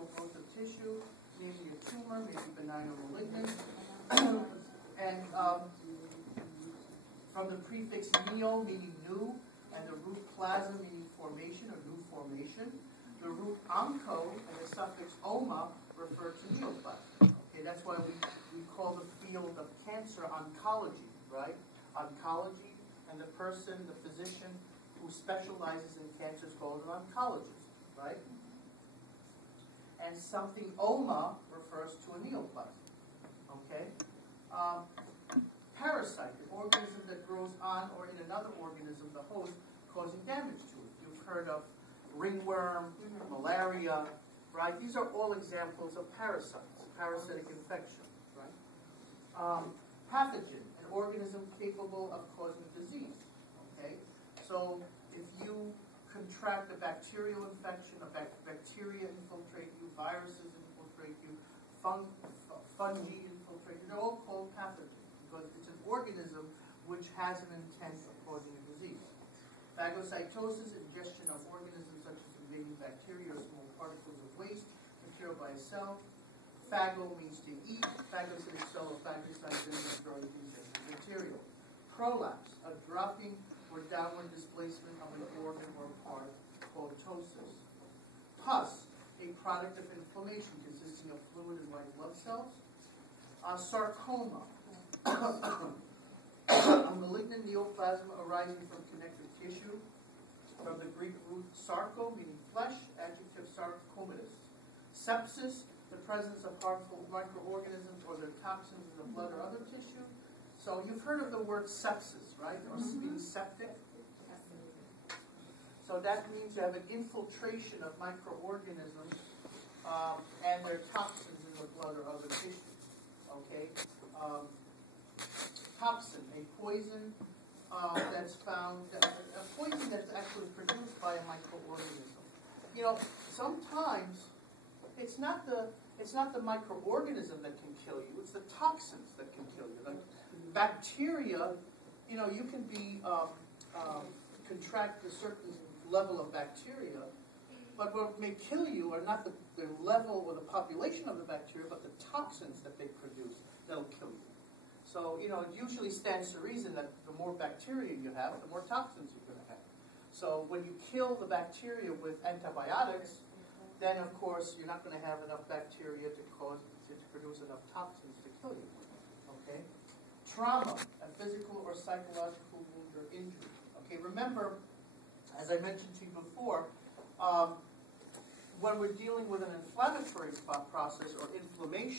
chemical growth of tissue, namely a tumor, maybe benign or malignant. And from the prefix neo, meaning new, and the root plasm, meaning formation or new formation. The root onco and the suffix oma refer to neoplasm. Okay, that's why we call the field of cancer oncology, right? Oncology, and the person, the physician who specializes in cancer is called an oncologist, right? And something oma refers to a neoplasm, okay? Parasite, an organism that grows on or in another organism, the host, causing damage to it. You've heard of ringworm, malaria, right? These are all examples of parasites, parasitic infection, right? Pathogen, an organism capable of causing disease, okay? So if you contract a bacterial infection, bacteria infiltrate you, viruses infiltrate you, fungi infiltrate you, they're all called pathogens because it's an organism which has an intent of causing a disease. Phagocytosis, ingestion of organisms such as invading bacteria or small particles of waste material by a cell. Phago means to eat. Phagocytic cell or phagocyte is growing ingested material. Prolapse, a dropping or downward displacement of an organ or part called ptosis. Pus, a product of inflammation consisting of fluid and white blood cells. Sarcoma, a malignant neoplasm arising from connective tissue, from the Greek root sarko, meaning flesh, adjective sarcomatous. Sepsis, the presence of harmful microorganisms or their toxins in the blood or other tissue. So you've heard of the word sepsis, right? Or being septic. So that means you have an infiltration of microorganisms and their toxins in the blood or other tissue. Okay? Toxin, a poison that's found, a poison that's actually produced by a microorganism. You know, sometimes it's not the microorganism that can kill you; it's the toxins that can kill you. Like bacteria, you know, you can be contract a certain level of bacteria, but what may kill you are not the level or the population of the bacteria, but the toxins that they produce that'll kill you. So, you know, it usually stands to reason that the more bacteria you have, the more toxins you're going to have. So when you kill the bacteria with antibiotics, then of course you're not going to have enough bacteria to produce enough toxins to kill you. Okay? Trauma, a physical or psychological wound or injury. Okay, remember, as I mentioned to you before, when we're dealing with an inflammatory process or inflammation,